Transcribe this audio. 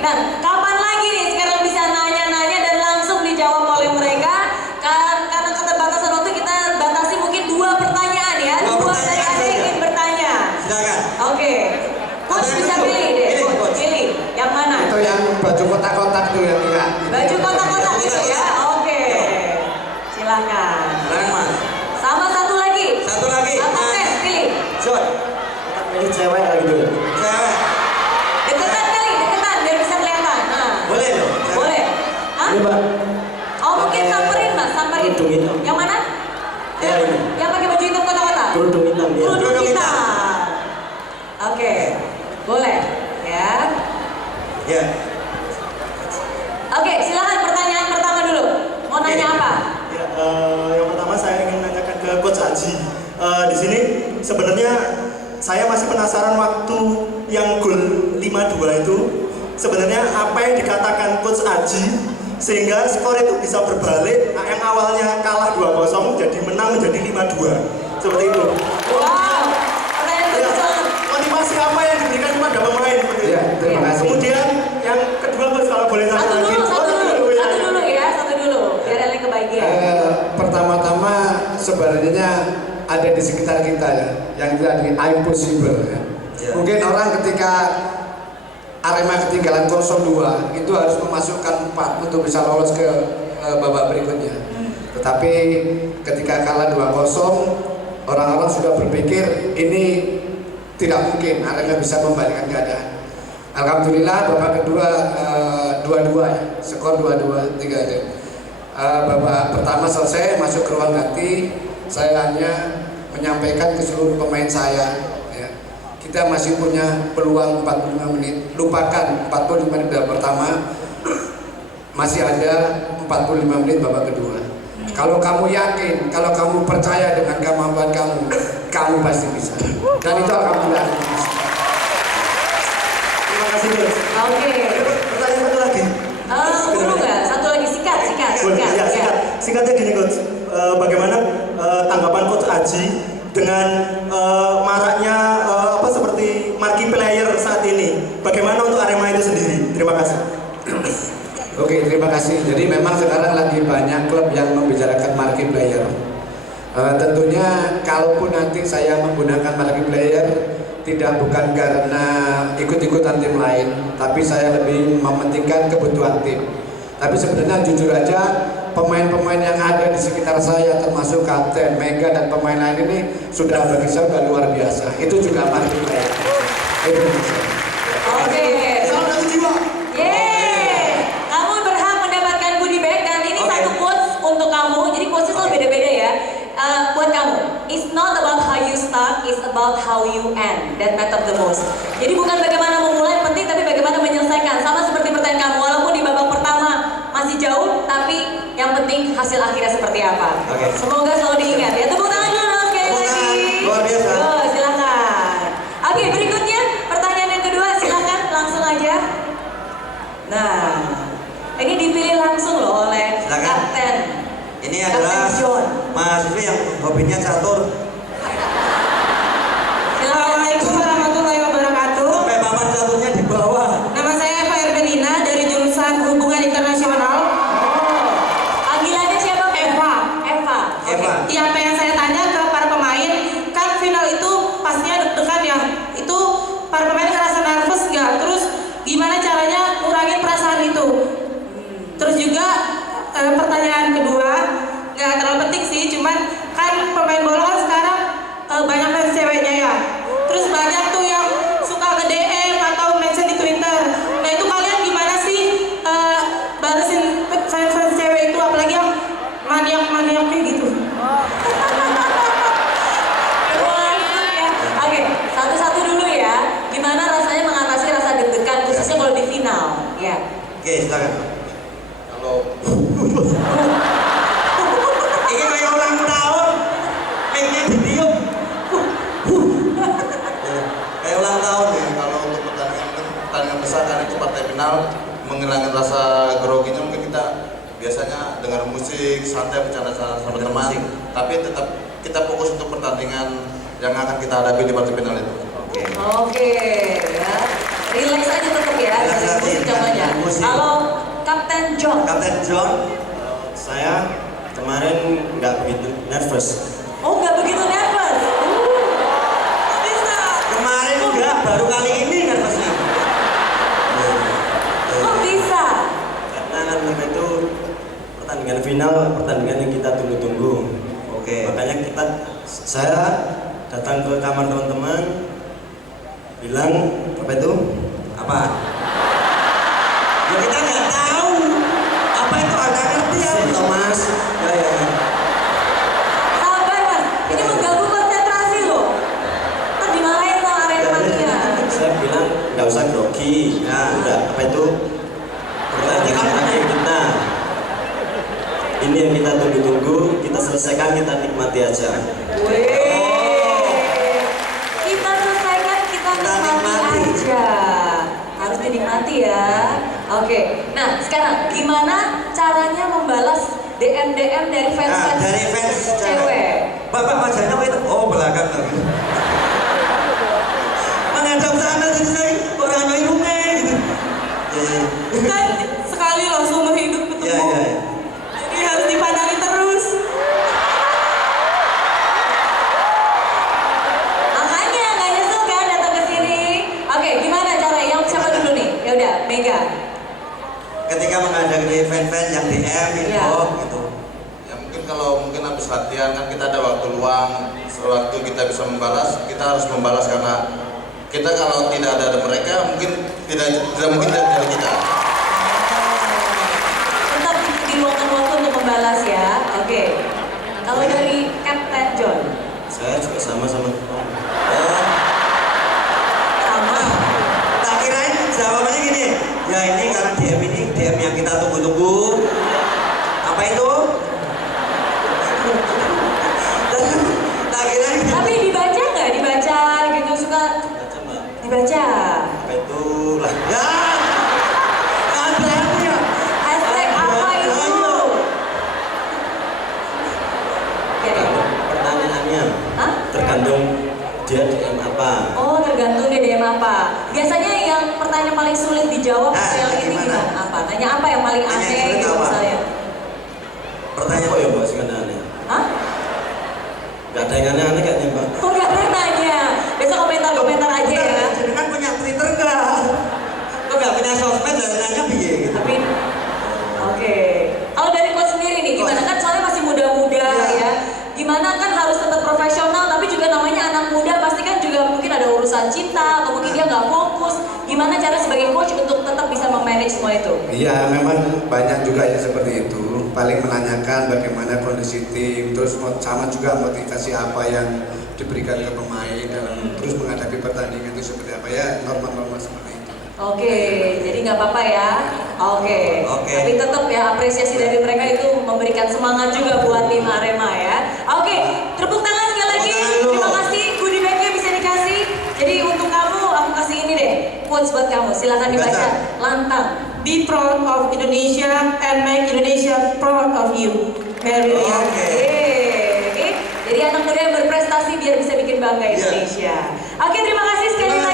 Nah, kapan lagi nih sekarang bisa nanya-nanya dan langsung dijawab oleh mereka? Karena keterbatasan waktu kita batasi mungkin 2 pertanyaan ya. 2 dari Anda yang ingin bertanya. Silakan. Oke. Coach bisa pilih deh. Coach pilih. Yang mana? Itu yang baju kotak-kotak tuh yang enggak. Baju kotak-kotak itu ya. Oke. Silakan. Silakan Mas. Sama satu lagi. Satu lagi. Atau tes pilih. Shot. Ini cewek lagi dulu. Cewek. Deketan kali, deketan biar bisa kelihatan. Nah. Boleh loh. Boleh. Hah? Ini Mbak. Oh mungkin samperin Mas, samperin. Kerudung hitam. Yang mana? Ya, ini. Yang pakai baju hitam kotak-kotak? Kerudung hitam dia. Kerudung hitam. Oke, boleh ya. Ya. Oke, silakan pertanyaan pertama dulu. Mau nanya apa? Ya, yang pertama saya ingin menanyakan ke Coach Aji. Di sini sebenarnya saya masih penasaran waktu yang gol 5-2 itu sebenarnya apa yang dikatakan Coach Aji sehingga skor itu bisa berbalik yang awalnya kalah 2-0 jadi menang menjadi 5-2 seperti itu. Wow, pertanyaan Ya, bagus banget. motivasi apa yang diberikan kepada pemain seperti itu? Ya, terima kasih. Kemudian yang kedua Coach kalau boleh tanya Satu lagi. dulu, satu dulu, ya. satu dulu ya, satu dulu. Biar ada yang kebagian. Pertama-tama sebenarnya ada di sekitar kita ya, yang kita di impossible ya. Ya. Mungkin orang ketika Arema ketinggalan 0-2 itu harus memasukkan 4 untuk bisa lolos ke babak berikutnya. Tetapi ketika kalah 2-0, orang-orang sudah berpikir ini tidak mungkin Arema bisa membalikkan keadaan. Alhamdulillah babak kedua 2-2 ya, skor 2-2 3-2. Babak pertama selesai masuk ke ruang ganti, saya hanya menyampaikan ke seluruh pemain saya ya, kita masih punya peluang 45 menit, lupakan 45 menit babak pertama, masih ada 45 menit babak kedua. Kalau kamu yakin, kalau kamu percaya dengan kemampuan kamu, kamu pasti bisa. Dan itu alhamdulillah. Terima kasih Coach. Oke. Pertanyaan satu lagi. Perlu nggak? Satu lagi sikat. Ya, singkatnya gini Coach, bagaimana tanggapan Coach Aji dengan maraknya seperti marquee player saat ini? Bagaimana untuk Arema itu sendiri? Terima kasih. Oke, terima kasih. Jadi memang sekarang lagi banyak klub yang membicarakan marquee player. Tentunya kalaupun nanti saya menggunakan marquee player bukan karena ikut-ikutan tim lain, tapi saya lebih mementingkan kebutuhan tim. Tapi sebenarnya jujur aja pemain-pemain yang ada di sekitar saya termasuk kapten, Mega dan pemain lain ini sudah bagi saya sudah luar biasa. Itu juga marquee player. Itu Oke. Salam satu jiwa. Yeay. Kamu berhak mendapatkan goodie bag dan ini satu quotes untuk kamu. Jadi quotesnya selalu beda-beda ya. Buat kamu, it's not about how you start, it's about how you end. That matters the most. Jadi bukan bagaimana memulai yang penting, tapi bagaimana menyelesaikan. Sama seperti pertanyaan kamu, walaupun di babak pertama masih jauh, tapi yang penting hasil akhirnya seperti apa. Oke. Semoga selalu diingat ya. Tepuk tangan dulu sekali Tepuk lagi. tangan, luar biasa. Oh, silakan. Oke, berikutnya pertanyaan yang kedua, silakan langsung aja. Nah, ini dipilih langsung loh oleh Silakan. Kapten. Ini adalah Kapten John. mahasiswa yang hobinya catur. Assalamualaikum warahmatullahi wabarakatuh. Sampai papan caturnya di bawah. Nama saya Eva Erbenina dari jurusan Hubungan Internasional. Panggilannya siapa? Eva. Eva. Eva. Yang pengen saya tanya ke para pemain, kan final itu pastinya deg-degan ya. Itu para pemain ngerasa nervous nggak? Terus gimana caranya ngurangin perasaan itu? Terus juga pertanyaan kedua, nggak terlalu penting sih, cuman kan pemain bola kan sekarang banyak fans ceweknya ya. Terus banyak tuh yang suka nge-DM atau mention di Twitter. Nah itu kalian gimana sih balesin fans cewek itu, apalagi yang maniak-maniak kayak gitu? Oke, satu-satu dulu ya. Gimana rasanya mengatasi rasa deg-degan khususnya kalau di final? Ya. Oke, silakan. Kalau Ini kayak ulang tahun. Mic-nya ditiup. Kayak ulang tahun ya, kalau untuk pertandingan besar kan itu partai final, menghilangkan rasa groginya mungkin kita biasanya dengar musik, santai bercanda sama teman, tapi tetap kita fokus untuk pertandingan yang akan kita hadapi di partai final itu. Oke. Oke, ya. Relax aja tetap ya. Relax aja. Musik namanya. diskusi. Halo, Kapten John. Kapten John, Saya kemarin nggak begitu nervous. Oh, nggak begitu nervous. Bisa. kemarin enggak, baru kali ini nervousnya. Oh, bisa. Karena kan apa itu pertandingan final, pertandingan yang kita tunggu-tunggu. Oke. Makanya saya datang ke kamar teman-teman, bilang apa itu? Apa? Ya kita nggak tahu. Apa itu Anda ngerti ya? Si Thomas, ya. Sabar, Mas. Ini mengganggu konsentrasi loh. Ntar dimarahin sama Aremania. Saya bilang nggak usah grogi. Ya. Udah apa itu? Pertandingan terakhir kita. Ini yang kita tunggu-tunggu, kita selesaikan, kita nikmati aja. Kita selesaikan, kita nikmati aja. Harus dinikmati ya. Oke. Nah, sekarang gimana caranya membalas DM dari fans Nah, dari fans cewek? Bapak wajahnya apa itu? Oh, belakang tapi. Menghadap sana jadi saya orang irunge gitu. Kan sekali loh seumur hidup ketemu. Ya. Jadi harus dipandangi terus. Makanya nggak nyesel kan datang ke sini. Oke, gimana cara? Yang siapa dulu nih? Ya udah, Mega. Ketika menghadapi fan-fan yang DM Iya. info gitu. Ya mungkin kalau habis latihan kan kita ada waktu luang, sewaktu kita bisa membalas, kita harus membalas karena kita kalau tidak ada mereka mungkin tidak mungkin dari kita. Tetap diluangkan waktu untuk membalas ya. Oke. Kalau dari Kapten John, Saya juga sama. Oh, sama. tak kirain jawabannya gini. Ya ini karena DM yang kita tunggu-tunggu. Apa itu? Tak kirain. Tapi dibaca nggak? Dibaca gitu suka Baca Mbak. dibaca. Apa itu lah? Ya. Jangan berani ya. Hashtag apa itu? Oke. Pertanyaannya Hah? tergantung dia DM apa. Oh, tergantung dia DM apa. Biasanya yang pertanyaan paling sulit dijawab Nah, yang ini gimana? gimana? Apa? Tanya apa yang paling Tanya yang aneh sulit gitu apa? misalnya? Pertanyaan kok ya Mbak sih aneh? Hah? Gak ada yang aneh-aneh kayaknya Mbak. Oh, nggak ada yang nanya. Besok komentar-komentar aja ya. Jadi kan punya Twitter enggak? Kok nggak punya sosmed dan nanya piye gitu. Tapi, oke. Kalau dari coach sendiri nih, gimana? Kan soalnya masih muda-muda Iya. ya. Gimana kan harus tetap profesional, tapi juga namanya anak muda pasti kan juga mungkin ada urusan cinta atau mungkin dia nggak fokus. Gimana cara sebagai coach untuk tetap bisa memanage semua itu? Iya, memang banyak juga yang seperti itu. Paling menanyakan bagaimana kondisi tim, terus sama juga motivasi apa yang diberikan ke pemain dalam terus menghadapi pertandingan itu seperti apa ya, norma-norma seperti itu. Oke, jadi nggak apa-apa ya. Oke. Oke. Tapi tetap ya apresiasi dari mereka itu memberikan semangat juga buat tim Arema ya. Oke, tepuk tangan sekali lagi. Tepuk tangan dulu. Terima kasih goodie bag-nya bisa dikasih. Jadi untuk kamu aku kasih ini deh, quotes buat kamu. Silakan dibaca Baca. lantang. Be proud of Indonesia and make Indonesia proud of you. Mary Rian. Oke. Oke. Jadi anak muda yang berprestasi biar bisa bikin bangga Iya. Indonesia. Oke, terima kasih sekali lagi.